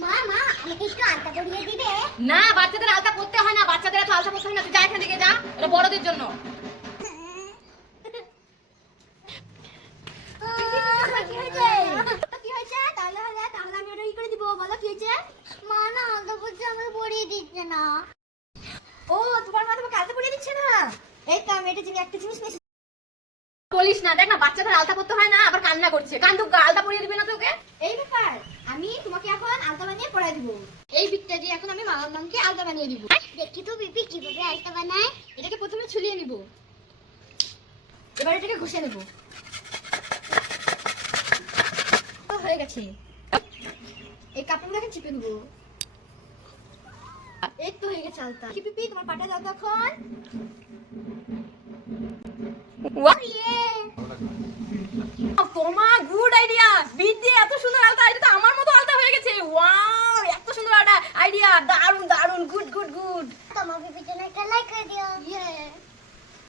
মা মা আমাকে একটু আলতা পরিয়ে দিবে? না, বাচ্চাদের আলতা পরতে হয় না, বাচ্চাদের এত আলতা পরতে হয় না, তুই যা এখান থেকে যা, এটা বড়দের জন্য। কি হয়েছে? কি হয়েছে? তাহলে আমি ওটা কি করে দিব? বলো কি হয়েছে? মা না আলতা পরতে আমাকে পরিয়ে দিচ্ছে না। ও, তোমার মা তোমাকে আলতা পরিয়ে দিচ্ছে না? এই তো আমি এটা একটা জিনিস নিয়ে বলিস না, দেখ না বাচ্চাদের আলতা পরতে হয় না, আবার কান্না করছে। কান্দুক, আলতা পরিয়ে দিবি না তোকে? এই ব্যাপার, আমি তোমাকে এখন আলতা বানিয়ে পরাই দিব। এই বিটটা দিয়ে এখন আমি মামার মামকে আলতা বানিয়ে দিব। দেখি তো বিপি কিভাবে আলতা বানায়। এটাকে প্রথমে ছুলিয়ে নিব, এবার এটাকে ঘষে নেব। হয়ে গেছে। এই কাপড়গুলো এখন চিপে নেব। এই তো হয়ে গেছে আলতা। কি পিপি, তোমার পাটা দাও তখন। তোমা গুড আইডিয়া, বিট দিয়ে এত সুন্দর আলতা, এটা তো আমার মতো আলতা হয়ে গেছে। ওয়াও, এত সুন্দর একটা আইডিয়া, দারুণ দারুণ।